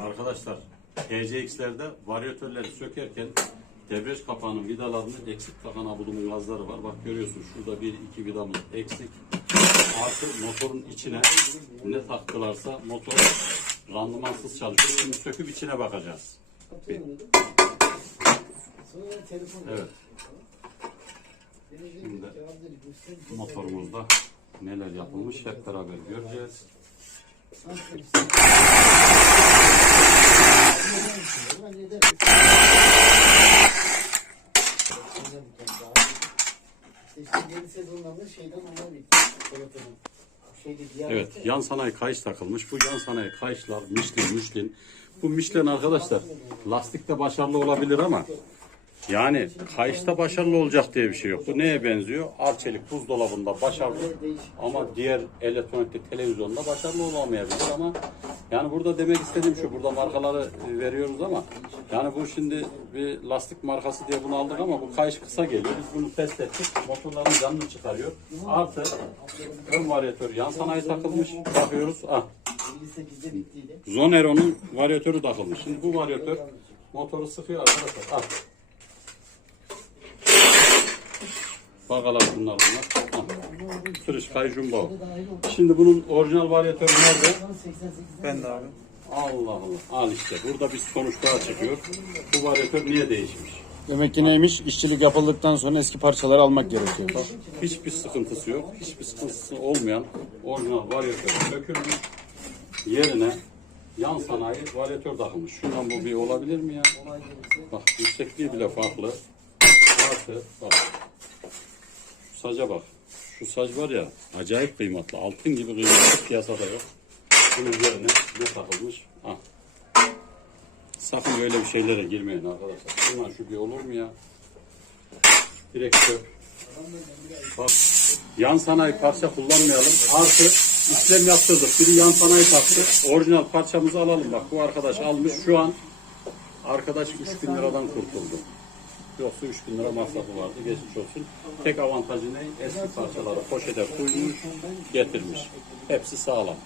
Arkadaşlar TCX'lerde varyatörleri sökerken debriyaj kapağının vidalarını eksik takan abudumun gazları var. Bak görüyorsun şurada bir iki vidamız eksik. Artı motorun içine ne taktılarsa motor randımansız çalışıyor. Şimdi söküp içine bakacağız. Evet. Şimdi motorumuzda neler yapılmış hep beraber göreceğiz. Evet, yan sanayi kayış takılmış. Bu yan sanayi kayışlar Michelin, Michelin. Bu Michelin arkadaşlar lastikte başarılı olabilir ama yani kayışta başarılı olacak diye bir şey yok. Bu neye benziyor? Arçelik buzdolabında başarılı ama diğer elektronikte televizyonda başarılı olamayabilir ama yani burada demek istediğim şu burada markaları e, veriyoruz ama yani bu şimdi bir lastik markası diye bunu aldık ama bu kayış kısa geliyor. Biz bunu test ettik. Motorların canını çıkarıyor. Artı ön varyatör yan sanayi takılmış. Bakıyoruz. Ah, 58'de bittiydi. Zonero'nun varyatörü takılmış. Şimdi bu varyatör motoru sıkıyor arkadaşlar. Al. Bakalar bunlar bunlar. Sürüş kayjumba. Şimdi bunun orijinal varyatörü nerede? 88'de Ben de abi. Allah Allah. Al işte. Burada bir sonuç daha çıkıyor. Bu varyatör niye değişmiş? Demek ki neymiş? İşçilik yapıldıktan sonra eski parçaları almak gerekiyor. Hiçbir sıkıntısı yok. Hiçbir sıkıntısı olmayan orijinal varyatör sökülmüş. Yerine yan sanayi varyatör takılmış. Şundan bu bir olabilir mi ya? Bak yüksekliği bile farklı. Artı bak. Saca bak. Şu saç var ya acayip kıymetli. Altın gibi kıymetli piyasada yok. Bunun üzerine ne takılmış? Ha. Sakın böyle bir şeylere girmeyin arkadaşlar. Şundan şu bir olur mu ya? Direkt çöp. Bak yan sanayi parça kullanmayalım. Artı işlem yaptırdık. Biri yan sanayi taktı. Orijinal parçamızı alalım. Bak bu arkadaş almış. Şu an arkadaş 3000 liradan kurtuldu. Yoksa 3000 lira masrafı vardı. Geçmiş olsun. Tek avantajı ne? Eski parçaları poşete koymuş, getirmiş. Hepsi sağlam.